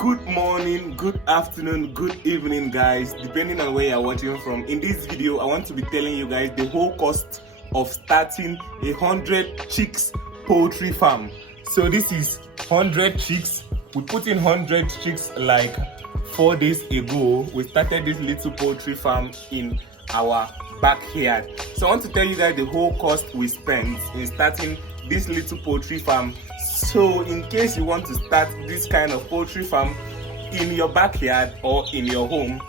Good morning, good afternoon, good evening, guys, depending on where you're watching from. In this video, I want to be telling you guys the whole cost of starting 100 chicks poultry farm. So this is 100 chicks. We put in 100 chicks like 4 days ago. We started this little poultry farm in our backyard. So I want to tell you guys the whole cost we spent in starting this little poultry farm. So in case you want to start this kind of poultry farm in your backyard or in your home,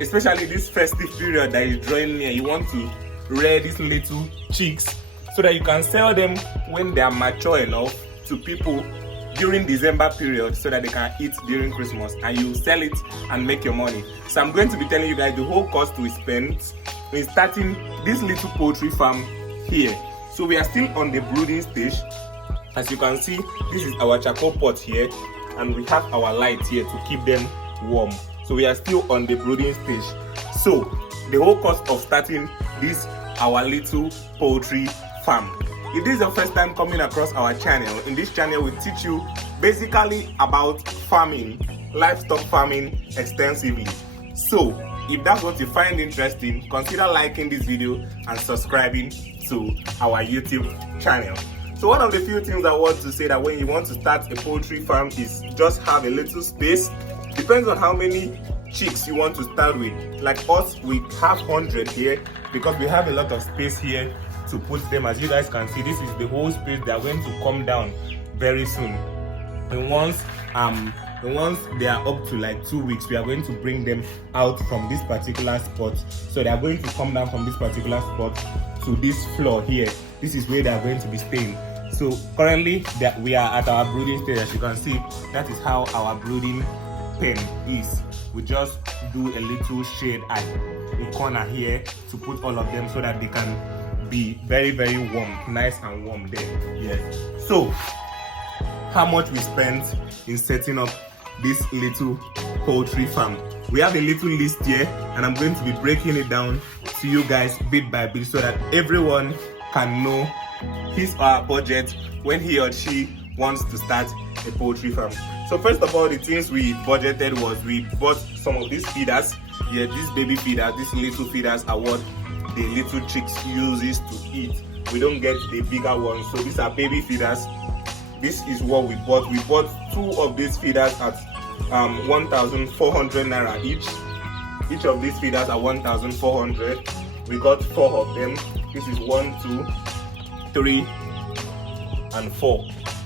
especially this festive period that is drawing near, you want to rear these little chicks so that you can sell them when they are mature enough to people during December period so that they can eat during Christmas, and you sell it and make your money. So I'm going to be telling you guys the whole cost we spent in starting this little poultry farm here. So we are still on the brooding stage. As you can see, this is our charcoal pot here, and we have our light here to keep them warm. So we are still on the brooding stage. So the whole cost of starting this our little poultry farm. If this is your first time coming across our channel, in this channel we teach you basically about farming, livestock farming extensively. So if that's what you find interesting, consider liking this video and subscribing to our YouTube channel. So one of the few things I want to say that when you want to start a poultry farm is just have a little space. Depends on how many chicks you want to start with. Like us, we have 100 here because we have a lot of space here to put them. As you guys can see, this is the whole space. They are going to come down very soon. And once they are up to like 2 weeks, we are going to bring them out from this particular spot. So they are going to come down from this particular spot to this floor here. This is where they are going to be staying. So currently we are at our brooding stage. As you can see, that is how our brooding pen is. We just do a little shade at the corner here to put all of them so that they can be very, very warm, nice and warm there. Yes. So how much we spent in setting up this little poultry farm? We have a little list here, and I'm going to be breaking it down to you guys bit by bit so that everyone can know his or her budget when he or she wants to start a poultry farm. So first of all, the things we budgeted was we bought some of these feeders. Yeah, these baby feeders, these little feeders are what the little chicks uses to eat. We don't get the bigger ones, so these are baby feeders. This is what we bought. We bought 2 of these feeders at 1,400 naira each. Each of these feeders are 1,400. We got 4 of them. This is 1, 2, 3, and 4.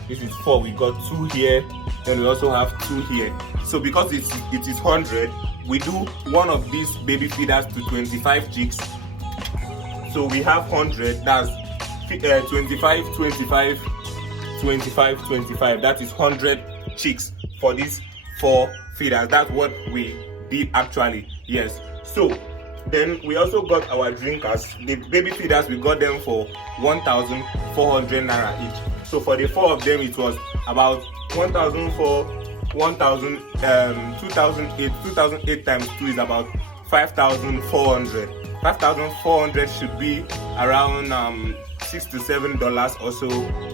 This is 4. We got 2 here. Then we also have 2 here. So because it is 100, we do one of these baby feeders to 25 chicks. So we have 100. That's 25, 25, 25, 25. That is 100 chicks for these 4 feeders. That's what we did actually. Yes. So then we also got our drinkers. The baby feeders, we got them for 1,400 naira each. So for the 4 of them, it was about 2,008 times 2 is about 5,400. 5,400 should be around $6 to $7 or so.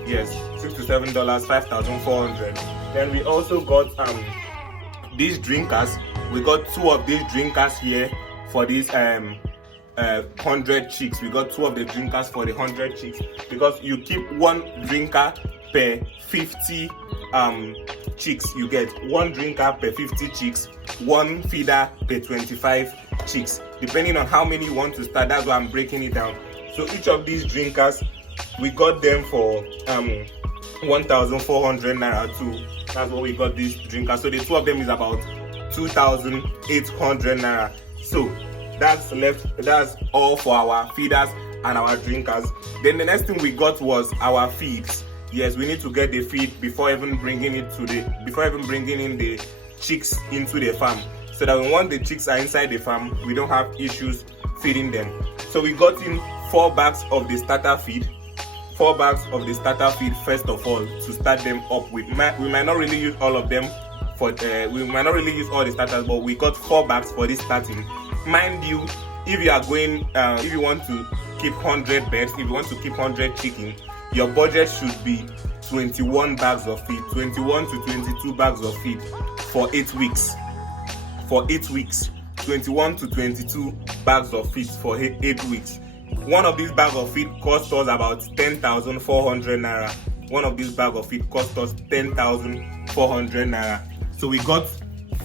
Yes, $6 to $7, 5,400. Then we also got these drinkers. We got 2 of these drinkers here for these 100 chicks. We got 2 of the drinkers for the 100 chicks because you keep 1 drinker per 50 chicks. You get 1 drinker per 50 chicks, 1 feeder per 25 chicks, depending on how many you want to start. That's why I'm breaking it down. So each of these drinkers, we got them for 1,400 naira too. That's what we got these drinkers. So the 2 of them is about 2,800 naira. So that's all for our feeders and our drinkers. Then the next thing we got was our feeds. Yes, we need to get the feed before even bringing in the chicks into the farm, so that when the chicks are inside the farm, we don't have issues feeding them. So we got in 4 bags of the starter feed. 4 bags of the starter feed first of all to start them up with. We might not really use all of them we might not really use all the starters, but we got 4 bags for this starting. Mind you, if you are going if you want to keep 100 birds, if you want to keep 100 chicken, your budget should be 21 bags of feed, 21 to 22 bags of feed for 8 weeks. For 8 weeks, 21 to 22 bags of feed for 8 weeks. One of these bags of feed cost us about 10,400 naira. One of these bags of feed cost us 10,400 naira. So we got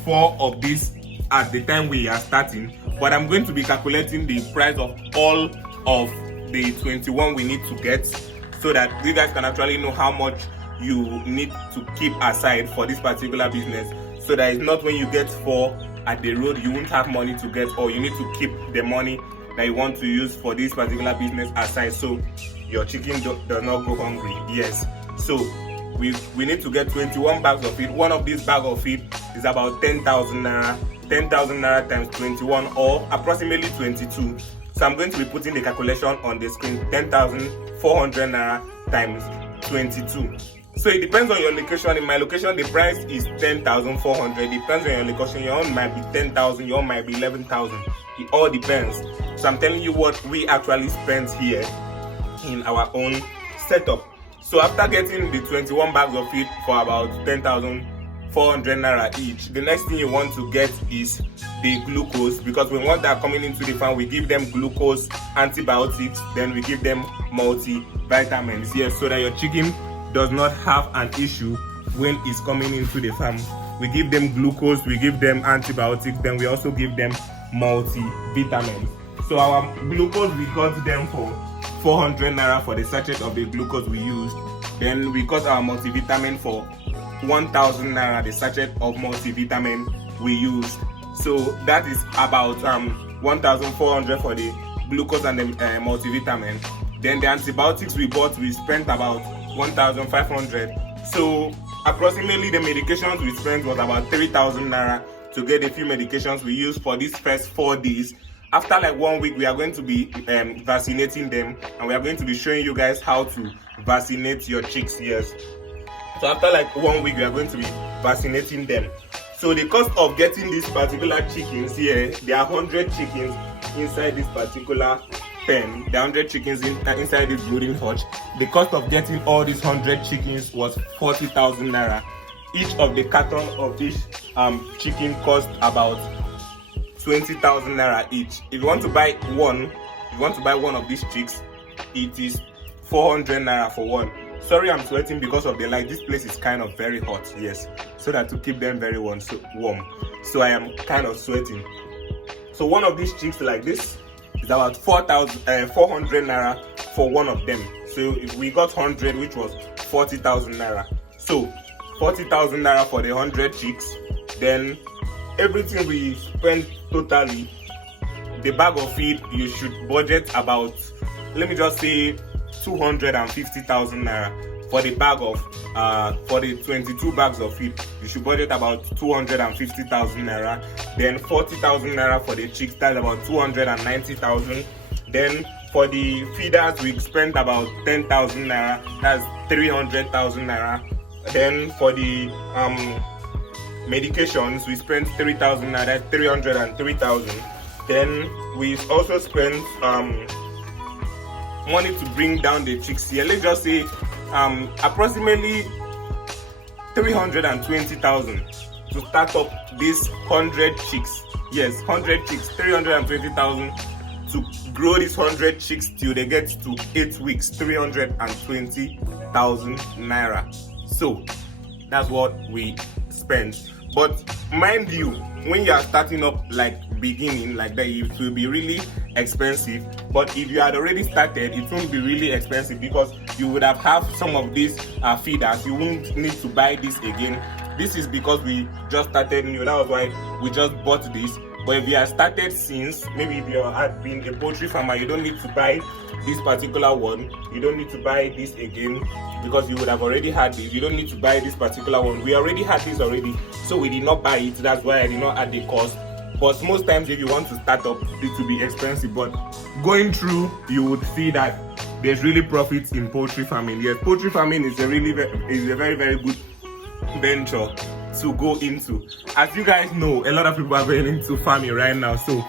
4 of these at the time we are starting, but I'm going to be calculating the price of all of the 21 we need to get, so that you guys can actually know how much you need to keep aside for this particular business, so that it's not when you get 4 at the road you won't have money to get, or you need to keep the money that you want to use for this particular business aside, so your chicken does not go hungry. Yes, so we need to get 21 bags of feed. One of these bags of feed is about 10,000 naira. 10,000 naira times 21, or approximately 22. So I'm going to be putting the calculation on the screen. 10,400 naira times 22. So it depends on your location. In my location, the price is 10,400. Depends on your location. Your own might be 10,000. Your own might be 11,000. It all depends. So I'm telling you what we actually spent here in our own setup. So after getting the 21 bags of feed for about 10,400 naira each, the next thing you want to get is the glucose, because when once they're coming into the farm, we give them glucose, antibiotics, then we give them multivitamins, yes, so that your chicken does not have an issue when it's coming into the farm. We give them glucose, we give them antibiotics, then we also give them multivitamins. So our glucose, we got them for 400 naira for the sachet of the glucose we used. Then we got our multivitamin for 1,000 naira, the sachet of multivitamin we used. So that is about 1,400 for the glucose and the multivitamin. Then the antibiotics we bought, we spent about 1,500. So approximately the medications we spent was about 3,000 naira to get a few medications we used for these first 4 days. After like 1 week, we are going to be vaccinating them, and we are going to be showing you guys how to vaccinate your chicks. Yes. So after like 1 week, we are going to be vaccinating them. So the cost of getting these particular chickens here, there are 100 chickens inside this particular pen. There are 100 chickens inside this brooding hutch. The cost of getting all these 100 chickens was 40,000 naira. Each of the carton of this chicken cost about 20,000 naira each. If you want to buy one, of these chicks, it is 400 naira for one. Sorry, I'm sweating because of the light. This place is kind of very hot, yes, so that to keep them very warm. So I am kind of sweating. So one of these chicks like this is about 400 naira for one of them. So if we got 100, which was 40,000 naira. So 40,000 naira for the 100 chicks. Then everything we spent totally, the bag of feed, you should budget about, let me just say, 250,000 naira for the bag of for the 22 bags of feed. You should budget about 250,000 naira. Then 40,000 naira for the chicks, that's about 290,000. Then for the feeders, we spent about 10,000 naira, that's 300,000 naira. Then for the medications, we spent 3,000 naira, that's 303,000. Then we also spent money to bring down the chicks here. Let's just say approximately 320,000 to start up these 100 chicks. Yes, 100 chicks, 320,000 to grow these 100 chicks till they get to 8 weeks, 320,000 naira. So that's what we spent. But mind you, when you are starting up like beginning like that, it will be really expensive. But if you had already started, it won't be really expensive, because you would have some of these feeders. You won't need to buy this again. This is because we just started new. That was why we just bought this. But if you have started since, maybe if you have been a poultry farmer, you don't need to buy this particular one. You don't need to buy this again, because you would have already had this. You don't need to buy this particular one. We already had this already, so we did not buy it. That's why I did not add the cost. But most times, if you want to start up, it will be expensive. But going through, you would see that there's really profits in poultry farming. Yes, poultry farming is a very, very good venture to go into. As you guys know, a lot of people are going into farming right now. So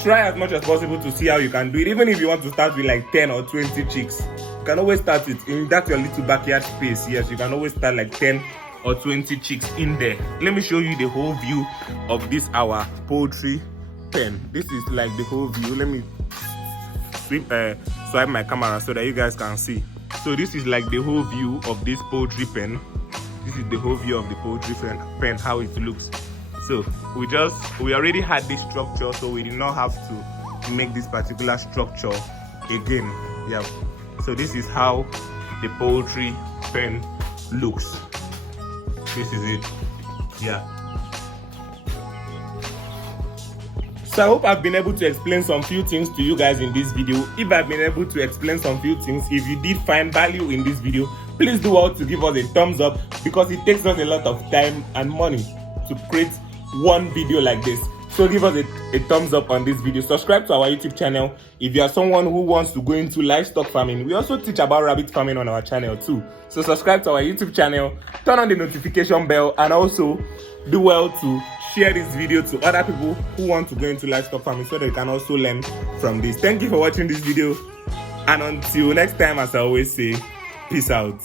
try as much as possible to see how you can do it. Even if you want to start with like 10 or 20 chicks, you can always start it in that your little backyard space. Yes, you can always start like 10 or 20 chicks in there. Let me show you the whole view of this our poultry pen. This is like the whole view. Let me swipe my camera so that you guys can see. So this is like the whole view of this poultry pen. This is the whole view of the poultry pen, how it looks. So we already had this structure, so we did not have to make this particular structure again. Yeah, so this is how the poultry pen looks. This is it. Yeah, so I hope I've been able to explain some few things to you guys in this video. If I've been able to explain some few things, if you did find value in this video, please do well to give us a thumbs up, because it takes us a lot of time and money to create one video like this. So give us a thumbs up on this video. Subscribe to our YouTube channel if you are someone who wants to go into livestock farming. We also teach about rabbit farming on our channel too. So subscribe to our YouTube channel, turn on the notification bell, and also do well to share this video to other people who want to go into livestock farming so they can also learn from this. Thank you for watching this video, and until next time, as I always say, peace out.